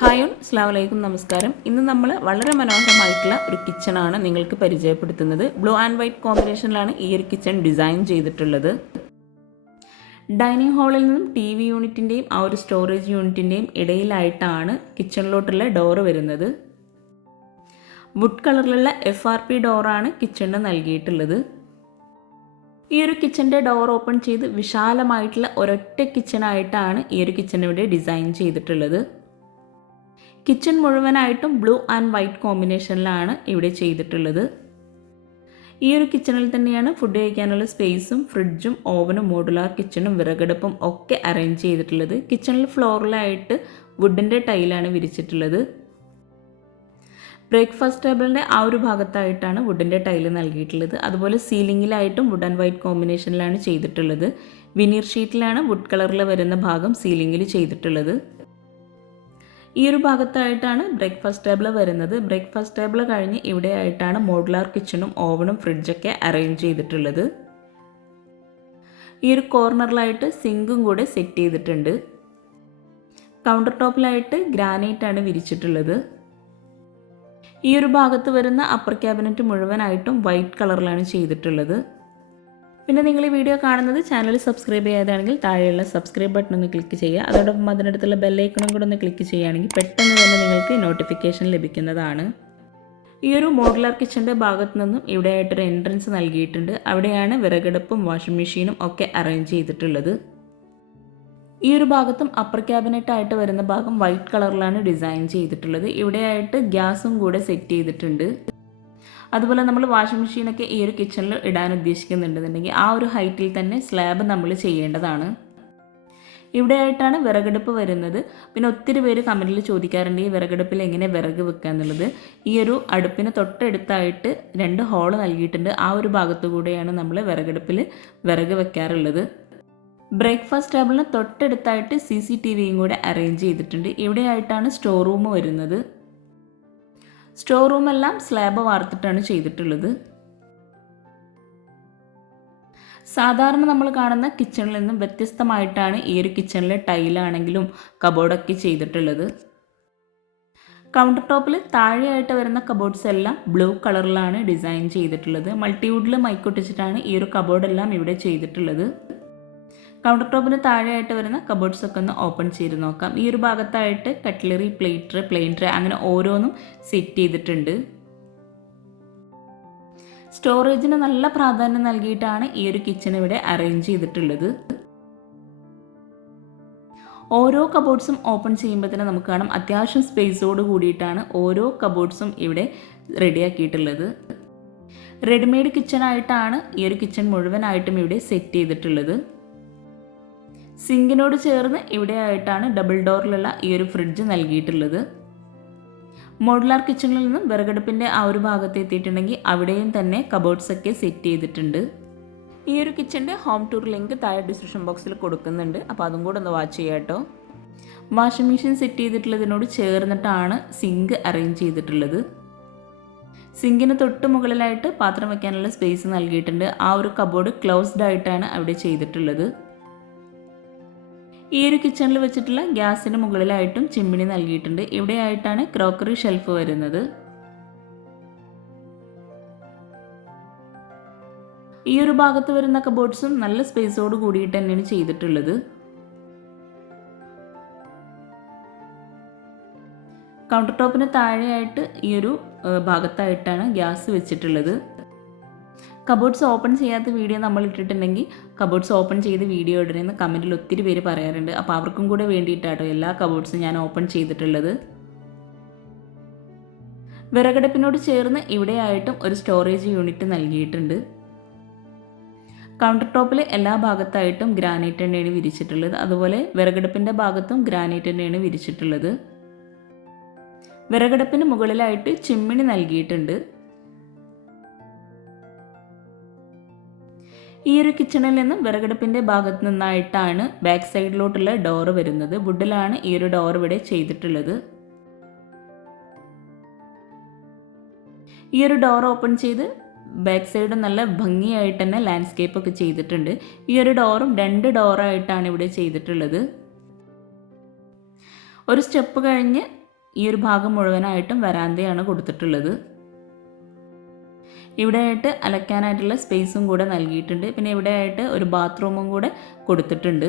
Hi സ്ലാമലൈക്കും നമസ്കാരം. ഇന്ന് നമ്മൾ വളരെ മനോഹരമായിട്ടുള്ള ഒരു കിച്ചണാണ് നിങ്ങൾക്ക് പരിചയപ്പെടുത്തുന്നത്. ബ്ലൂ ആൻഡ് വൈറ്റ് കോമ്പിനേഷനിലാണ് ഈ ഒരു കിച്ചൺ ഡിസൈൻ ചെയ്തിട്ടുള്ളത്. ഡൈനിങ് ഹാളിൽ നിന്നും ടി വി യൂണിറ്റിന്റെയും ആ ഒരു സ്റ്റോറേജ് യൂണിറ്റിന്റെയും ഇടയിലായിട്ടാണ് കിച്ചണിലോട്ടുള്ള ഡോറ് വരുന്നത്. വുഡ് കളറിലുള്ള എഫ് ആർ പി ഡോറാണ് കിച്ചണിന് നൽകിയിട്ടുള്ളത്. ഈ ഒരു കിച്ചന്റെ ഡോർ ഓപ്പൺ ചെയ്ത് വിശാലമായിട്ടുള്ള ഒരൊറ്റ കിച്ചണായിട്ടാണ് ഈ ഒരു കിച്ചൺ ഇവിടെ ഡിസൈൻ ചെയ്തിട്ടുള്ളത്. കിച്ചൺ മുഴുവനായിട്ടും ബ്ലൂ ആൻഡ് വൈറ്റ് കോമ്പിനേഷനിലാണ് ഇവിടെ ചെയ്തിട്ടുള്ളത്. ഈ ഒരു കിച്ചണിൽ തന്നെയാണ് ഫുഡ് കഴിക്കാനുള്ള സ്പേസും ഫ്രിഡ്ജും ഓവനും മോഡുലാർ കിച്ചണും വിറകടുപ്പും ഒക്കെ അറേഞ്ച് ചെയ്തിട്ടുള്ളത്. കിച്ചണിൽ ഫ്ലോറിലായിട്ട് വുഡിന്റെ ടൈലാണ് വിരിച്ചിട്ടുള്ളത്. ബ്രേക്ക്ഫാസ്റ്റ് ടേബിളിന്റെ ആ ഒരു ഭാഗത്തായിട്ടാണ് വുഡിന്റെ ടൈൽ നൽകിയിട്ടുള്ളത്. അതുപോലെ സീലിങ്ങിലായിട്ടും വുഡ് ആൻഡ് വൈറ്റ് കോമ്പിനേഷനിലാണ് ചെയ്തിട്ടുള്ളത്. വിനീർ ഷീറ്റിലാണ് വുഡ് കളറിൽ വരുന്ന ഭാഗം സീലിങ്ങിൽ ചെയ്തിട്ടുള്ളത്. ഈ ഒരു ഭാഗത്തായിട്ടാണ് ബ്രേക്ക്ഫാസ്റ്റ് ടേബിൾ വരുന്നത്. ബ്രേക്ക്ഫാസ്റ്റ് ടേബിൾ കഴിഞ്ഞ് ഇവിടെ ആയിട്ടാണ് മോഡുലാർ കിച്ചണും ഓവനും ഫ്രിഡ്ജൊക്കെ അറേഞ്ച് ചെയ്തിട്ടുള്ളത്. ഈ ഒരു കോർണറിലായിട്ട് സിങ്കും കൂടെ സെറ്റ് ചെയ്തിട്ടുണ്ട്. കൗണ്ടർ ടോപ്പിലായിട്ട് ഗ്രാനൈറ്റ് ആണ് വിരിച്ചിട്ടുള്ളത്. ഈ ഒരു ഭാഗത്ത് വരുന്ന അപ്പർ ക്യാബിനറ്റ് മുഴുവനായിട്ടും വൈറ്റ് കളറിലാണ് ചെയ്തിട്ടുള്ളത്. പിന്നെ നിങ്ങൾ ഈ വീഡിയോ കാണുന്നത് ചാനൽ സബ്സ്ക്രൈബ് ചെയ്യാതാണെങ്കിൽ താഴെയുള്ള സബ്സ്ക്രൈബ് ബട്ടൺ ഒന്ന് ക്ലിക്ക് ചെയ്യുക. അതോടൊപ്പം അതിനടുത്തുള്ള ബെല്ലൈക്കണും കൂടെ ഒന്ന് ക്ലിക്ക് ചെയ്യുകയാണെങ്കിൽ പെട്ടെന്ന് തന്നെ നിങ്ങൾക്ക് നോട്ടിഫിക്കേഷൻ ലഭിക്കുന്നതാണ്. ഈ ഒരു മോഡുലാർ കിച്ചന്റെ ഭാഗത്തു നിന്നും ഇവിടെ ആയിട്ടൊരു എൻട്രൻസ് നൽകിയിട്ടുണ്ട്. അവിടെയാണ് വിറകടുപ്പും വാഷിംഗ് മെഷീനും ഒക്കെ അറേഞ്ച് ചെയ്തിട്ടുള്ളത്. ഈ ഒരു ഭാഗത്തും അപ്പർ ക്യാബിനറ്റ് ആയിട്ട് വരുന്ന ഭാഗം വൈറ്റ് കളറിലാണ് ഡിസൈൻ ചെയ്തിട്ടുള്ളത്. ഇവിടെയായിട്ട് ഗ്യാസും കൂടെ സെറ്റ് ചെയ്തിട്ടുണ്ട്. അതുപോലെ നമ്മൾ വാഷിംഗ് മെഷീനൊക്കെ ഈ ഒരു കിച്ചണിൽ ഇടാൻ ഉദ്ദേശിക്കുന്നുണ്ടെന്നുണ്ടെങ്കിൽ ആ ഒരു ഹൈറ്റിൽ തന്നെ സ്ലാബ് നമ്മൾ ചെയ്യേണ്ടതാണ്. ഇവിടെയായിട്ടാണ് വിറകടുപ്പ് വരുന്നത്. പിന്നെ ഒത്തിരി പേര് കമന്റിൽ ചോദിക്കാറുണ്ട് ഈ വിറകടുപ്പിൽ എങ്ങനെ വിറക് വെക്കുക എന്നുള്ളത്. ഈ ഒരു അടുപ്പിന് തൊട്ടടുത്തായിട്ട് രണ്ട് ഹോൾ നൽകിയിട്ടുണ്ട്. ആ ഒരു ഭാഗത്തു കൂടെയാണ് നമ്മൾ വിറകടുപ്പിൽ വിറക് വെക്കാറുള്ളത്. ബ്രേക്ക്ഫാസ്റ്റ് ടേബിളിന് തൊട്ടടുത്തായിട്ട് സി സി ടി വിയും കൂടെ അറേഞ്ച് ചെയ്തിട്ടുണ്ട്. ഇവിടെയായിട്ടാണ് സ്റ്റോർ റൂം വരുന്നത്. സ്റ്റോർ റൂമെല്ലാം സ്ലാബ് വാർത്തിട്ടാണ് ചെയ്തിട്ടുള്ളത്. സാധാരണ നമ്മൾ കാണുന്ന കിച്ചണിൽ നിന്നും വ്യത്യസ്തമായിട്ടാണ് ഈ ഒരു കിച്ചണിലെ ടൈലാണെങ്കിലും കബോർഡൊക്കെ ചെയ്തിട്ടുള്ളത്. കൗണ്ടർ ടോപ്പിൽ താഴെയായിട്ട് വരുന്ന കബോർഡ്സ് എല്ലാം ബ്ലൂ കളറിലാണ് ഡിസൈൻ ചെയ്തിട്ടുള്ളത്. മൾട്ടിവുഡിൽ മൈക്കൊട്ടിച്ചിട്ടാണ് ഈ ഒരു കബോർഡെല്ലാം ഇവിടെ ചെയ്തിട്ടുള്ളത്. കൗണ്ടർ ടോപ്പിന് താഴെയായിട്ട് വരുന്ന കബോർഡ്സ് ഒക്കെ ഒന്ന് ഓപ്പൺ ചെയ്ത് നോക്കാം. ഈ ഒരു ഭാഗത്തായിട്ട് കട്ട്ലറി പ്ലേറ്റർ പ്ലെയിൻ അങ്ങനെ ഓരോന്നും സെറ്റ് ചെയ്തിട്ടുണ്ട്. സ്റ്റോറേജിന് നല്ല പ്രാധാന്യം നൽകിയിട്ടാണ് ഈ ഒരു കിച്ചൺ ഇവിടെ അറേഞ്ച് ചെയ്തിട്ടുള്ളത്. ഓരോ കബോർഡ്സും ഓപ്പൺ ചെയ്യുമ്പോൾ തന്നെ നമുക്ക് കാണാം അത്യാവശ്യം സ്പേസോട് കൂടിയിട്ടാണ് ഓരോ കബോർഡ്സും ഇവിടെ റെഡിയാക്കിയിട്ടുള്ളത് റെഡിമെയ്ഡ് കിച്ചൺ ആയിട്ടാണ് ഈ ഒരു കിച്ചൺ മുഴുവനായിട്ടും ഇവിടെ സെറ്റ് ചെയ്തിട്ടുള്ളത്. സിങ്കിനോട് ചേർന്ന് ഇവിടെയായിട്ടാണ് ഡബിൾ ഡോറിലുള്ള ഈ ഒരു ഫ്രിഡ്ജ് നൽകിയിട്ടുള്ളത്. മോഡുലാർ കിച്ചണിൽ നിന്നും വിറകടുപ്പിന്റെ ആ ഒരു ഭാഗത്ത് എത്തിയിട്ടുണ്ടെങ്കിൽ അവിടെയും തന്നെ കബോർഡ്സ് ഒക്കെ സെറ്റ് ചെയ്തിട്ടുണ്ട്. ഈ ഒരു കിച്ചന്റെ ഹോം ടൂർ ലിങ്ക് താഴെ ഡിസ്ക്രിപ്ഷൻ ബോക്സിൽ കൊടുക്കുന്നുണ്ട്. അപ്പോൾ അതും കൂടെ ഒന്ന് വാച്ച് ചെയ്യാം കേട്ടോ. വാഷിംഗ് മെഷീൻ സെറ്റ് ചെയ്തിട്ടുള്ളതിനോട് ചേർന്നിട്ടാണ് സിങ്ക് അറേഞ്ച് ചെയ്തിട്ടുള്ളത്. സിങ്കിന് തൊട്ട് മുകളിലായിട്ട് പാത്രം വയ്ക്കാനുള്ള സ്പേസ് നൽകിയിട്ടുണ്ട്. ആ ഒരു കബോർഡ് ക്ലോസ്ഡ് ആയിട്ടാണ് അവിടെ ചെയ്തിട്ടുള്ളത്. ഈ ഒരു കിച്ചണിൽ വെച്ചിട്ടുള്ള ഗ്യാസിന് മുകളിലായിട്ടും ചിമ്മിണി നൽകിയിട്ടുണ്ട്. ഇവിടെയായിട്ടാണ് ക്രോക്കറി ഷെൽഫ് വരുന്നത്. ഈ ഒരു ഭാഗത്ത് വരുന്ന കബോർഡ്സും നല്ല സ്പേസോട് കൂടിയിട്ട് തന്നെയാണ് ചെയ്തിട്ടുള്ളത്. കൗണ്ടർ ടോപ്പിന് താഴെയായിട്ട് ഈ ഒരു ഭാഗത്തായിട്ടാണ് ഗ്യാസ് വെച്ചിട്ടുള്ളത്. കബോർഡ്സ് ഓപ്പൺ ചെയ്യാത്ത വീഡിയോ നമ്മൾ ഇട്ടിട്ടുണ്ടെങ്കിൽ കബോർഡ്സ് ഓപ്പൺ ചെയ്ത് വീഡിയോ ഇടണമെന്ന് കമന്റിൽ ഒത്തിരി പേര് പറയാറുണ്ട്. അപ്പോൾ അവർക്കും കൂടെ വേണ്ടിയിട്ടാട്ടോ എല്ലാ കബോർഡ്സും ഞാൻ ഓപ്പൺ ചെയ്തിട്ടുള്ളത്. വിറകടുപ്പിനോട് ചേർന്ന് ഇവിടെയായിട്ടും ഒരു സ്റ്റോറേജ് യൂണിറ്റ് നൽകിയിട്ടുണ്ട്. കൗണ്ടർ ടോപ്പിൽ എല്ലാ ഭാഗത്തായിട്ടും ഗ്രാനൈറ്റ് തന്നെയാണ് വിരിച്ചിട്ടുള്ളത്. അതുപോലെ വിറകടുപ്പിന്റെ ഭാഗത്തും ഗ്രാനൈറ്റ് തന്നെയാണ് വിരിച്ചിട്ടുള്ളത്. വിറകടുപ്പിന് മുകളിലായിട്ട് ചിമ്മിണി നൽകിയിട്ടുണ്ട്. ഈ ഒരു കിച്ചണിൽ നിന്ന് വിറകടുപ്പിന്റെ ഭാഗത്ത് നിന്നായിട്ടാണ് ബാക്ക് സൈഡിലോട്ടുള്ള ഡോറ് വരുന്നത്. വുഡിലാണ് ഈ ഒരു ഡോർ ഇവിടെ ചെയ്തിട്ടുള്ളത്. ഈ ഒരു ഡോർ ഓപ്പൺ ചെയ്ത് ബാക്ക് സൈഡ് നല്ല ഭംഗിയായിട്ട് തന്നെ ലാൻഡ്സ്കേപ്പ് ഒക്കെ ചെയ്തിട്ടുണ്ട്. ഈ ഒരു ഡോറും രണ്ട് ഡോറായിട്ടാണ് ഇവിടെ ചെയ്തിട്ടുള്ളത്. ഒരു സ്റ്റെപ്പ് കഴിഞ്ഞ് ഈ ഒരു ഭാഗം മുഴുവനായിട്ടും വരാന്തയാണ് കൊടുത്തിട്ടുള്ളത്. ഇവിടെയായിട്ട് അലക്കാനായിട്ടുള്ള സ്പേസും കൂടെ നൽകിയിട്ടുണ്ട്. പിന്നെ ഇവിടെയായിട്ട് ഒരു ബാത്റൂമും കൂടെ കൊടുത്തിട്ടുണ്ട്.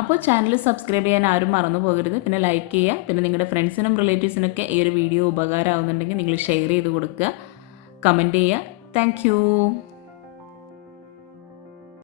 അപ്പോൾ ചാനൽ സബ്സ്ക്രൈബ് ചെയ്യാൻ ആരും മറന്നു പോകരുത്. പിന്നെ ലൈക്ക് ചെയ്യുക. പിന്നെ നിങ്ങളുടെ ഫ്രണ്ട്സിനും റിലേറ്റീവ്സിനൊക്കെ ഈ ഒരു വീഡിയോ ഉപകാരമാകുന്നുണ്ടെങ്കിൽ നിങ്ങൾ ഷെയർ ചെയ്ത് കൊടുക്കുക. കമന്റ് ചെയ്യുക. താങ്ക്